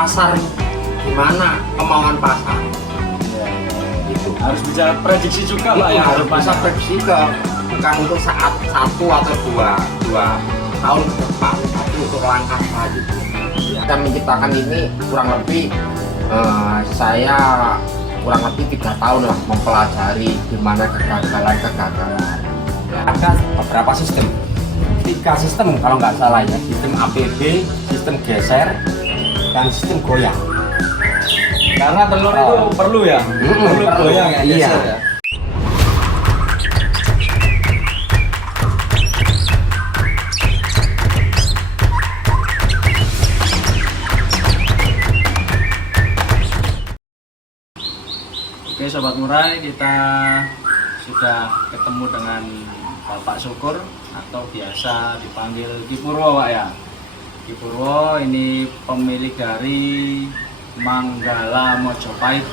pasar gimana kemauan pasar. Itu harus bisa prediksi juga Pak ya, harus bisa prediksi bukan untuk saat 1 atau 2 tahun ke depan, tapi untuk langkah selanjutnya. Kita menciptakan ini kurang lebih saya kurang lebih 3 tahun lah mempelajari gimana kegagalan. Ya, ada beberapa sistem, 3 sistem kalau nggak salah ya, sistem APB, sistem geser, dan sistem goyang. karena telur itu perlu ya, perlu goyang ya, iya. geser ya. Oke Sobat Murai, kita sudah ketemu dengan Bapak Syukur atau biasa dipanggil Ki Purwo Pak ya. Ki Purwo ini pemilik dari Manggala Mojopahit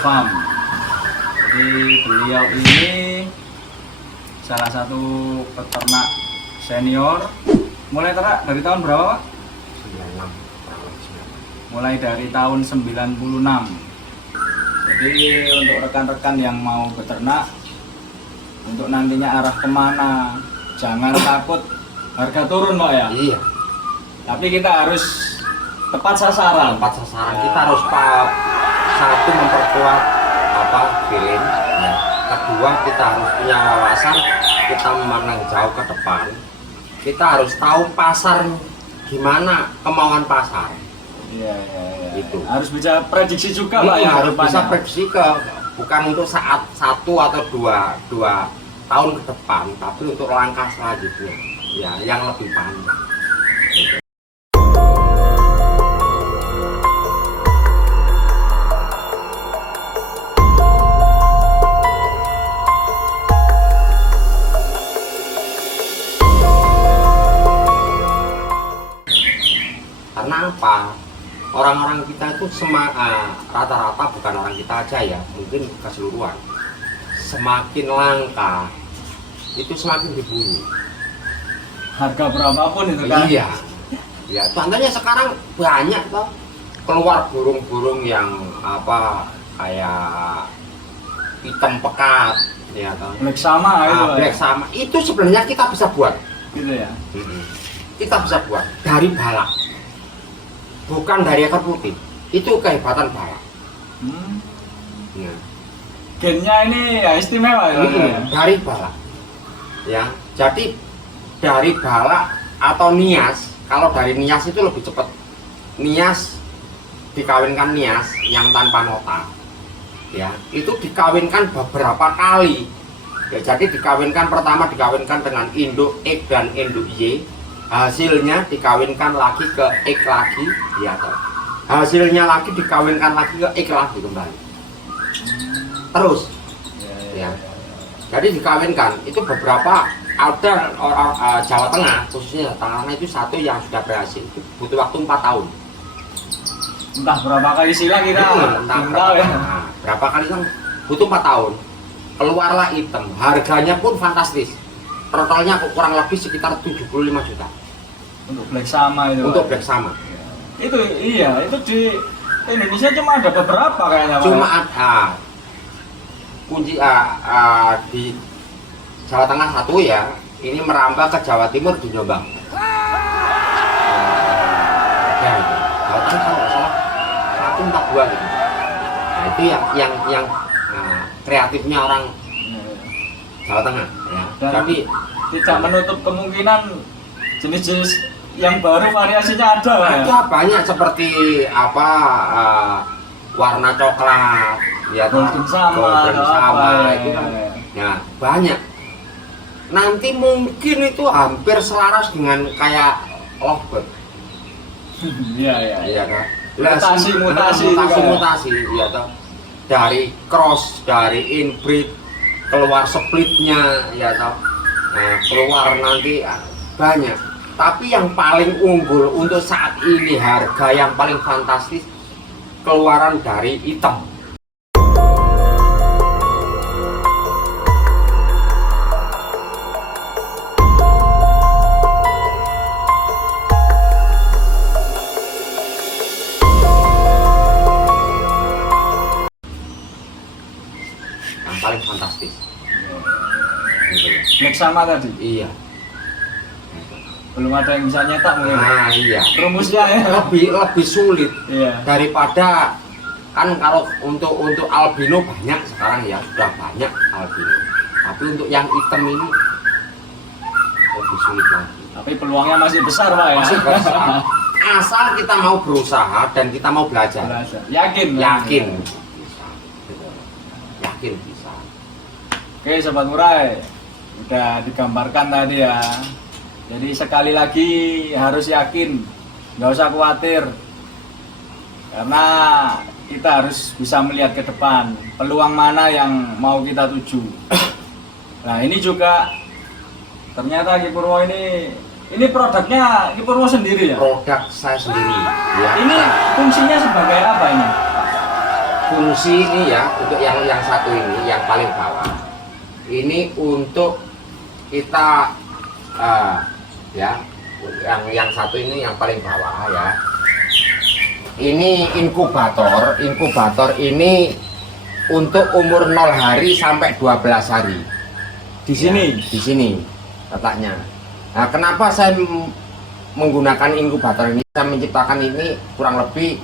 Farm. Jadi beliau ini salah satu peternak senior. Mulai ternak dari tahun berapa Pak? 96. Mulai dari tahun 96. Jadi untuk rekan-rekan yang mau beternak, untuk nantinya arah kemana, jangan takut harga turun Pak ya. Iya. Tapi kita harus tepat sasaran. Tepat sasaran. Kita harus satu memperkuat feeling. Ya. Kedua kita harus punya wawasan. Kita memandang jauh ke depan. Kita harus tahu pasar gimana kemauan pasar. Iya. Itu Harus bisa prediksi juga Pak ya. harus bisa depannya. prediksi bukan untuk saat 1 atau 2 tahun ke depan, tapi untuk langkah selanjutnya ya yang lebih panjang. Karena apa? Orang-orang kita itu rata-rata, bukan orang kita aja ya, mungkin keseluruhan, semakin langka itu semakin diburu. Harga berapapun itu kan. Iya, ya contohnya sekarang banyak toh keluar burung-burung yang kayak hitam pekat ya toh. Black sama itu. Black sama itu sebenarnya kita bisa buat. Gitu ya. Kita bisa buat dari balak, bukan dari ekor putih. Itu kehebatan balak. Ya. Gennya ini ya istimewa ya. Dari balak. Ya, jadi dari balak atau nias. Kalau dari nias itu lebih cepat. Nias dikawinkan nias yang tanpa nota. Ya, itu dikawinkan beberapa kali. Ya, jadi pertama dikawinkan dengan induk X dan induk Y. Hasilnya dikawinkan lagi ke X lagi, ya toh. Hasilnya lagi dikawinkan lagi ke X lagi kembali. Terus, ya. Jadi dikawinkan itu beberapa, ada orang Jawa Tengah khususnya Tengah itu satu yang sudah berhasil, itu butuh waktu 4 tahun. Entah berapa kali silang kita. Berapa kali kan butuh 4 tahun. Keluarlah item, harganya pun fantastis. Totalnya kurang lebih sekitar 75 juta. Untuk black sama itu. Untuk black sama. Itu iya, itu di Indonesia cuma ada beberapa kayaknya. Cuma ada kunci di Jawa Tengah satu ya. Ini merambah ke Jawa Timur di Jombang. Ya, Jawa Tengah kalau nggak salah 142 gitu. Nah, itu yang kreatifnya orang Jawa Tengah ya. Tapi tidak menutup kemungkinan jenis-jenis yang baru variasinya ada Pak, ya? Ada banyak seperti warna coklat ya, golden sama itu kan. Ya, banyak. Nanti mungkin itu hampir selaras dengan kayak lovebird. Iya kan. Mutasi ya toh. Dari cross, dari inbreed, keluar splitnya ya toh. Nah, keluar nanti banyak. Tapi yang paling unggul untuk saat ini, harga yang paling fantastis, keluaran dari hitam. paling fantastis. Gitu. Mix sama tadi. Iya. Belum ada yang bisa nyetak mungkin. Nah, iya. Rumusnya ya. Lebih sulit Iya. daripada kan kalau untuk albino banyak sekarang ya, sudah banyak albino. Tapi untuk yang hitam ini lebih sulit lagi. Tapi peluangnya masih besar Pak ya. Masih besar. Asal kita mau berusaha dan kita mau belajar. Yakin. Yakin bisa. Yakin bisa. Oke Sobat Murai, udah digambarkan tadi ya. Jadi sekali lagi harus yakin, nggak usah khawatir. Karena kita harus bisa melihat ke depan, peluang mana yang mau kita tuju. Nah ini juga ternyata Ki Purwo ini produknya Ki Purwo sendiri ya? Produk saya sendiri. Ya. Ini fungsinya sebagai apa ini? Fungsi ini ya untuk yang satu ini yang paling bawah. Ini untuk kita ya yang satu ini yang paling bawah ya. Ini inkubator ini untuk umur 0 hari sampai 12 hari. Di sini? Ya, di sini letaknya. Nah, kenapa saya menggunakan inkubator ini? Saya menciptakan ini kurang lebih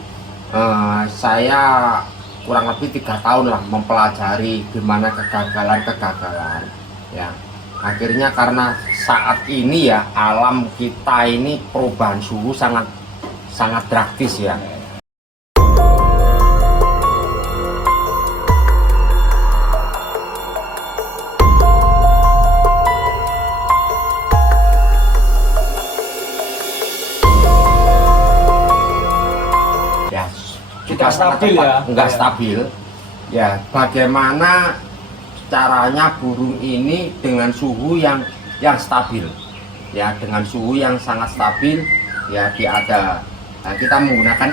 saya kurang lebih 3 tahun lah mempelajari gimana kegagalan ya. Akhirnya karena saat ini ya alam kita ini perubahan suhu sangat drastis ya. Tidak stabil ya? Enggak stabil. Ya, bagaimana caranya burung ini dengan suhu yang stabil? Ya, dengan suhu yang sangat stabil. Ya, kita menggunakan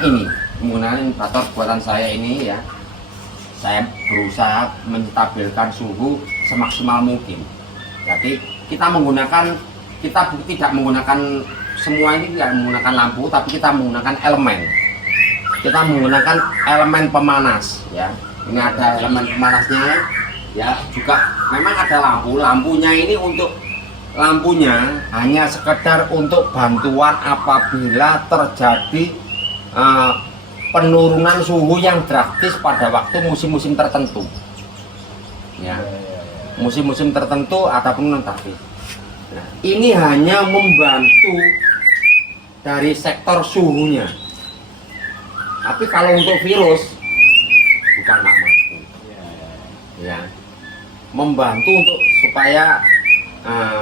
inkubator buatan saya ini ya. Saya berusaha menstabilkan suhu semaksimal mungkin. Jadi kita tidak menggunakan semua ini, tidak menggunakan lampu, tapi kita menggunakan elemen. Kita menggunakan elemen pemanas ya. Ini ada elemen pemanasnya ya, juga memang ada lampunya ini lampunya hanya sekedar untuk bantuan apabila terjadi penurunan suhu yang drastis pada waktu musim-musim tertentu ya, musim-musim tertentu ada penurunan drastis. Nah, ini hanya membantu dari sektor suhunya. Tapi kalau untuk virus bukan nggak mampu, ya membantu untuk supaya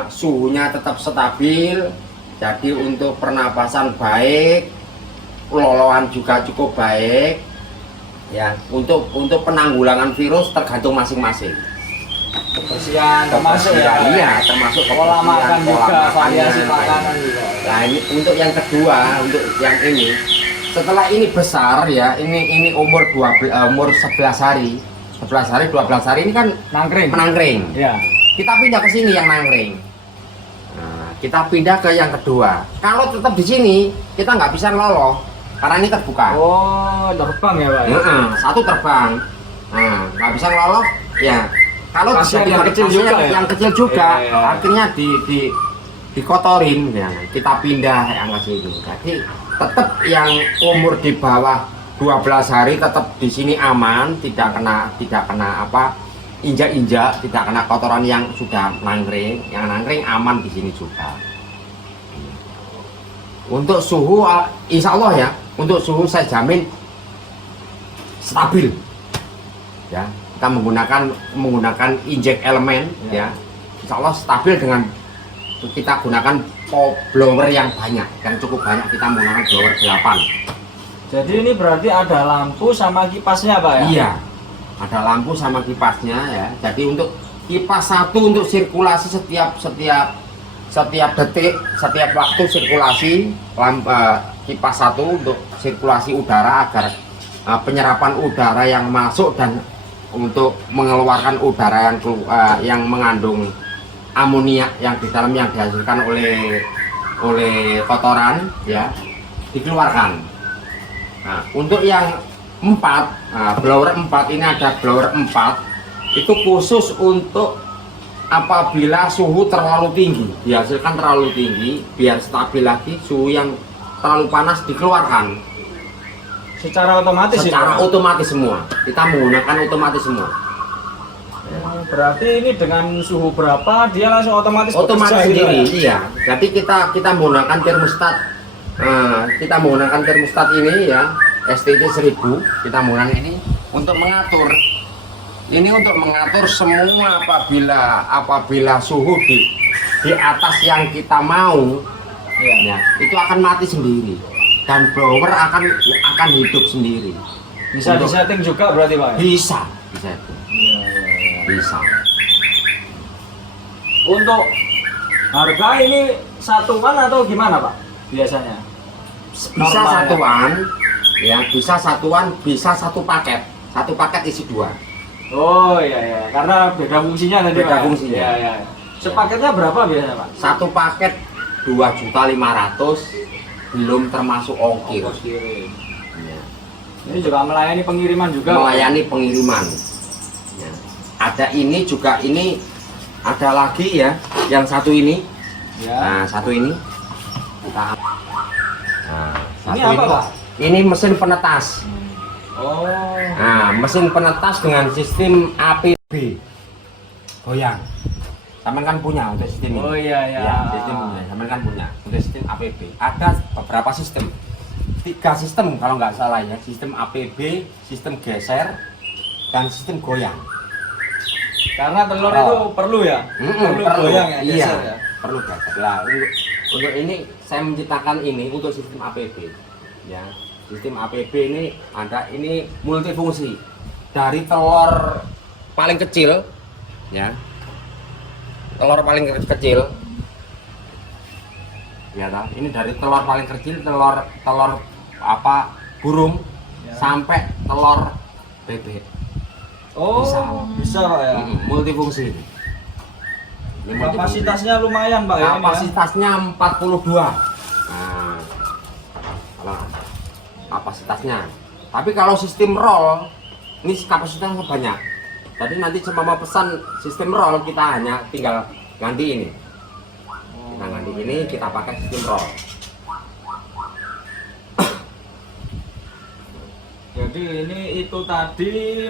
suhunya tetap stabil. Jadi untuk pernapasan baik, loloan juga cukup baik, ya. Untuk penanggulangan virus tergantung masing-masing. Kebersihan termasuk ya? Iya, termasuk pola makan juga, variasi makanan, makanan juga. Nah ini untuk yang kedua, untuk yang ini. Setelah ini besar ya, ini umur 11 hari. 11 hari, 12 hari ini kan menangkring. Ya. Kita pindah ke sini yang nangkring. Nah, kita pindah ke yang kedua. Kalau tetap di sini, kita nggak bisa ngeloloh karena ini terbuka. Oh, terbang ya Pak? Satu terbang. Nah, nggak bisa ngeloloh. Ya, kalau yang kecil juga, ya? Yang kecil juga, ya. akhirnya dikotorin. Ya. Kita pindah yang ke sini. Jadi tetap yang umur di bawah 12 hari tetap di sini aman, tidak kena apa injak-injak, tidak kena kotoran yang sudah nangkring. Yang nangkring aman di sini juga. Untuk suhu insya Allah ya, untuk suhu saya jamin stabil. Ya, kita menggunakan injek elemen ya. Insya Allah stabil dengan kita gunakan blower yang banyak, yang cukup banyak. Kita menggunakan blower 8. Jadi ini berarti ada lampu sama kipasnya Pak ya? Iya, ada lampu sama kipasnya ya. Jadi untuk kipas satu untuk sirkulasi setiap detik, setiap waktu sirkulasi, kipas satu untuk sirkulasi udara agar penyerapan udara yang masuk dan untuk mengeluarkan udara yang mengandung amonia yang di dalam yang dihasilkan oleh kotoran ya, dikeluarkan. Nah, untuk yang 4, blower 4 ini ada blower 4 itu khusus untuk apabila suhu terlalu tinggi, dihasilkan terlalu tinggi, biar stabil lagi. Suhu yang terlalu panas dikeluarkan Secara otomatis secara ya? otomatis semua. Kita menggunakan otomatis semua. Berarti ini dengan suhu berapa dia langsung otomatis Otomatis bekerja gitu sendiri, ya? iya. Jadi kita menggunakan termostat. Kita menggunakan termostat ini ya, STT 1000. Kita menggunakan ini untuk mengatur. Ini untuk mengatur semua apabila suhu di atas yang kita mau, ya, itu akan mati sendiri dan blower akan hidup sendiri. Bisa Untuk- disetting juga berarti Pak? Bisa itu. Bisa. Untuk harga ini satuan atau gimana Pak biasanya? Bisa Normalnya. satuan, ya, bisa satuan, bisa satu paket. Satu paket isi 2. Oh iya, karena beda fungsinya tadi Beda Pak. fungsinya. Iya. Sepaketnya berapa biasanya Pak? Satu paket 2.500.000, belum termasuk ongkir. Ya. Ini juga melayani pengiriman juga. Melayani pengiriman. Ya. Ada ini juga, ini ada lagi ya, yang satu ini. Ya. Nah, satu ini. Nah, Ini satu apa Pak? Ini mesin penetas. Oh. Nah, mesin penetas dengan sistem APB. Goyang. Saman kan punya untuk sistem ini. Oh iya. Ya, sistem punya. Saman kan punya untuk sistem APB. Ada beberapa sistem. 3 sistem kalau nggak salah ya. Sistem APB, sistem geser, dan sistem goyang. Karena telur itu perlu ya? Perlu goyang ya, Iya, geser ya? perlu geser. Nah, untuk ini saya menciptakan ini untuk sistem APB. Ya, sistem APB ini ada, ini multifungsi. Dari telur paling kecil, ya, telur paling kecil, ya, ini dari telur paling kecil, telur apa burung, Ya. sampai telur bebek. Oh, bisa Pak ya? Multifungsi. Ini multifungsi. Kapasitasnya lumayan Pak ya? ini ya? Kapasitasnya 42. Nah, kalau kapasitasnya. Tapi kalau sistem roll, ini kapasitasnya banyak. Jadi nanti cuma pesan sistem roll, kita hanya tinggal ganti ini. Kita ganti ini, kita pakai sistem roll. Jadi ini itu tadi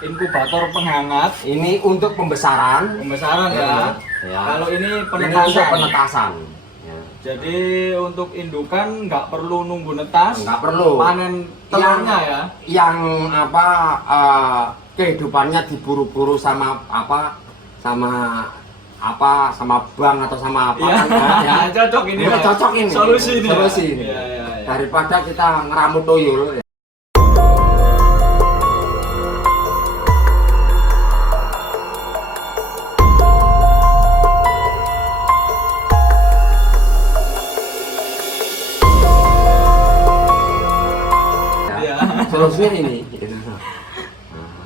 inkubator penghangat Ini untuk pembesaran. pembesaran ya. Ya. Kalau ini Ini untuk penetasan. penetasan. Ya. Jadi untuk indukan nggak perlu nunggu netas. Nggak perlu. Panen telurnya ya. Yang apa, kehidupannya diburu-buru sama bank atau sama apa Iya. kan, ya. Cocok ini. Udah Pak. cocok ini. Solusi ini. Solusi ya? ini. Iya. Daripada kita ngeramut tuyul. Iya. Solusinya ini.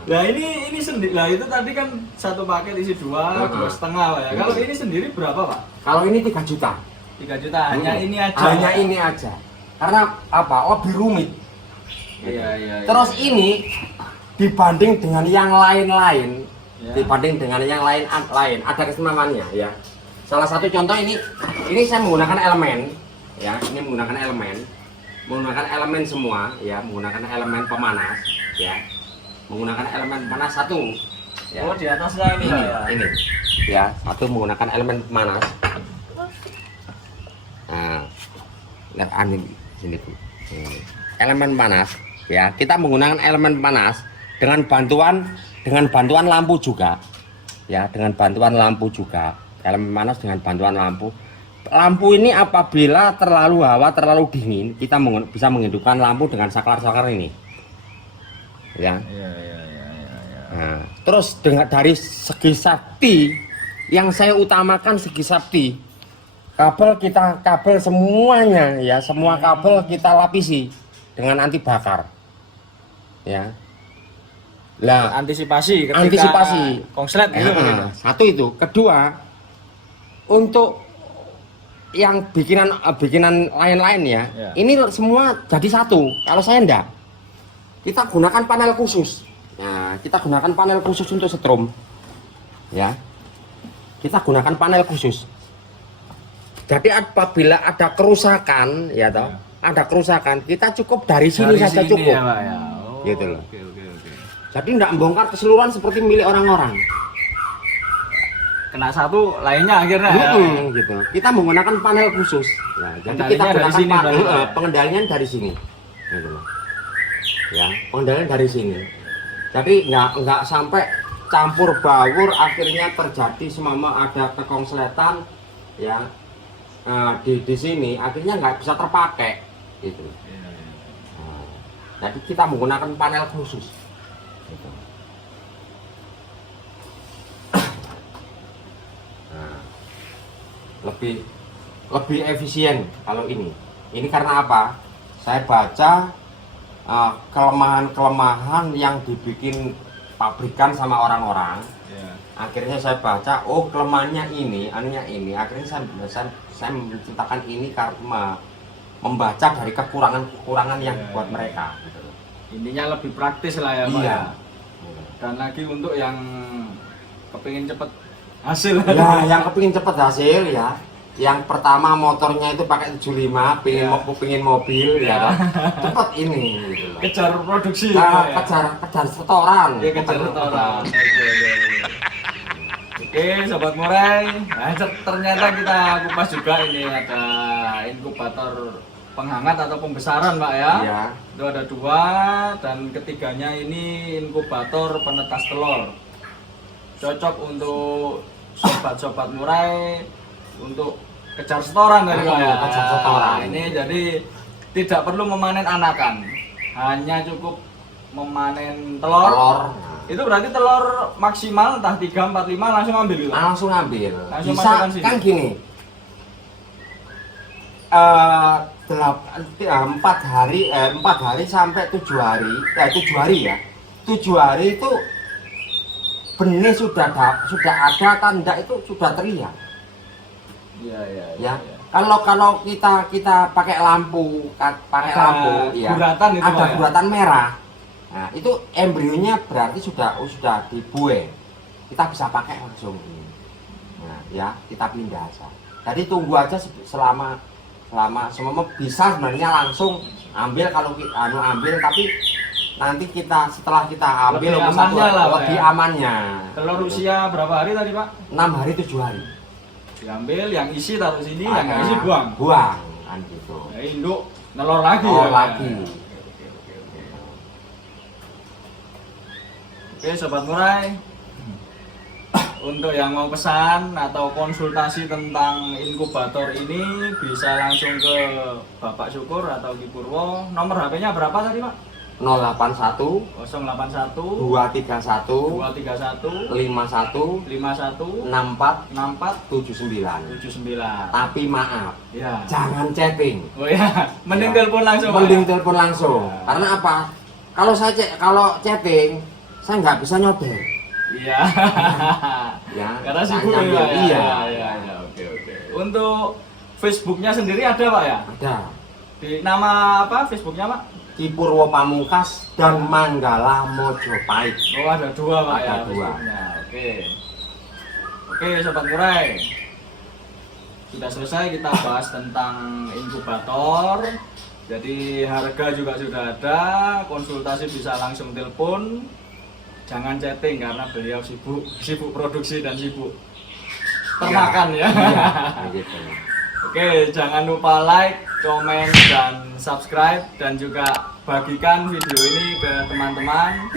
Nah ini sendiri. Lah itu tadi kan satu paket isi 2, 2,5 ya. Kalau ini sendiri berapa Pak? Kalau ini 3 juta. 3 juta. Hanya ini aja. Hanya ini aja. Karena apa? Lebih rumit. Iya. Terus ini dibanding dengan yang lain-lain, Ya. dibanding dengan yang lain ada keistimewanya ya. Salah satu contoh ini saya menggunakan elemen, ya. Ini menggunakan elemen semua, ya. Menggunakan elemen pemanas, ya. Menggunakan elemen pemanas satu. Ya. Oh di atasnya ini Pak ya. Ini, ya. Satu menggunakan elemen pemanas. Nah, lihat angin sini Bu. Elemen panas, ya. Kita menggunakan elemen panas dengan bantuan lampu juga, ya. Dengan bantuan lampu juga. Elemen panas dengan bantuan lampu. Lampu ini apabila terlalu dingin, kita bisa menghidupkan lampu dengan saklar-saklar ini, ya. Iya. Nah, terus dari segi sakti, yang saya utamakan segi sakti, kabel semuanya, ya, semua kabel kita lapisi dengan anti bakar, ya. Lah, Antisipasi ketika Antisipasi. konslet gitu begitu. satu itu. Kedua, untuk yang bikinan lain-lain ya, Ya. ini semua jadi satu. Kalau saya enggak, kita gunakan panel khusus. Nah, Nah, kita gunakan panel khusus untuk setrum. Ya. Kita gunakan panel khusus. Jadi apabila ada kerusakan, ya toh, ada kerusakan, kita cukup dari sini saja cukup. Ya, Pak, ya. Oh, Gitu loh. Oke. Jadi tidak membongkar keseluruhan seperti milik orang-orang. Kena satu, lainnya akhirnya ya. Gitu. Kita menggunakan panel khusus. Nah, jadi kita Kendalinya dari gunakan sini, berarti, Pak, ya? pengendalian dari sini. Gitu loh. Ya, pengendalian dari sini. Jadi nggak sampai campur baur, akhirnya terjadi semama ada kekonsletan, ya. Di sini akhirnya nggak bisa terpakai. Gitu. Nah, jadi kita menggunakan panel khusus. Gitu. Lebih efisien kalau ini karena apa? Saya baca kelemahan-kelemahan yang dibikin pabrikan sama orang-orang. Akhirnya saya baca, oh kelemahannya ini, anunya ini. Akhirnya saya menciptakan ini karena membaca dari kekurangan yang buat mereka. Gitu. Intinya lebih praktis lah ya, Pak. Iya. Dan lagi untuk yang kepingin cepet hasil. Ya, yang kepingin cepet hasil ya. Yang pertama motornya itu pakai 75, pingin mobil ya. Cepet ini gitu loh. Kejar produksi. Nah, ya. kejar setoran. Ya, kejar setoran. Oke, Sobat Murai. Nah, ternyata kita kupas juga ini ada inkubator penghangat atau pembesaran, Pak ya. Iya. Itu ada 2 dan ketiganya ini inkubator penetas telur. Cocok untuk sobat-sobat murai untuk kejar setoran dari Pak ya. Kejar setoran. Ini jadi tidak perlu memanen anakan, hanya cukup memanen telur. Itu berarti telur maksimal entah 3, 4, 5 langsung ambil gitu? Langsung ambil. Langsung Bisa masukkan sini. kan gini. 4 hari sampai 7 hari. 7 hari ya. 7 hari itu benih sudah ada kan enggak itu sudah terlihat. Ya. Kalau kita pakai lampu, ya. Guratan itu, ada Pak, ya? guratan merah. Nah, itu embrionya berarti sudah dibuai. Kita bisa pakai langsung. Nah, ya, kita pindah aja. Jadi tunggu aja selama semua bisa sebenarnya langsung ambil kalau kita ambil, tapi nanti setelah kita ambil lebih amannya lah, lebih ya? amannya. Telur usia berapa hari tadi, Pak? 6 hari 7 hari. Diambil, yang isi taruh sini, yang nggak isi buang. Kan gitu. Ya, induk nelor lagi Lagi. Oke, Sobat Murai. Untuk yang mau pesan atau konsultasi tentang inkubator ini bisa langsung ke Bapak Syukur atau Ki Purwo. Nomor HP-nya berapa tadi, Pak? 081 081 231 231 51 51 64 64 79. 79. Tapi maaf, Ya. jangan chatting. Oh ya, mending Ya. telepon langsung. Pak, Mending ya? telepon langsung. Ya. Karena apa? Kalau chatting, saya nggak bisa nyodek. Iya. Ya. Karena sibuk Saya ya. nyambil, iya. Iya. Oke. Untuk Facebooknya sendiri ada, Pak ya? Ada. Di nama apa Facebooknya, Pak? Ki Purwo Pamungkas dan Manggala Mojopahit. Oh, ada 2, Pak, ya, Ada 2. Facebooknya. Oke, Sobat Murai. Sudah selesai kita bahas tentang inkubator. Jadi harga juga sudah ada, konsultasi bisa langsung telepon. Jangan chatting karena beliau sibuk produksi dan sibuk termakan ya. Iya, gitu. Oke, jangan lupa like, komen, dan subscribe, dan juga bagikan video ini ke teman-teman.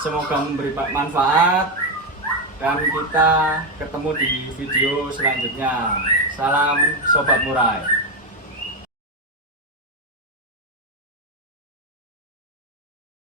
Semoga memberi manfaat, dan kita ketemu di video selanjutnya. Salam Sobat Murai.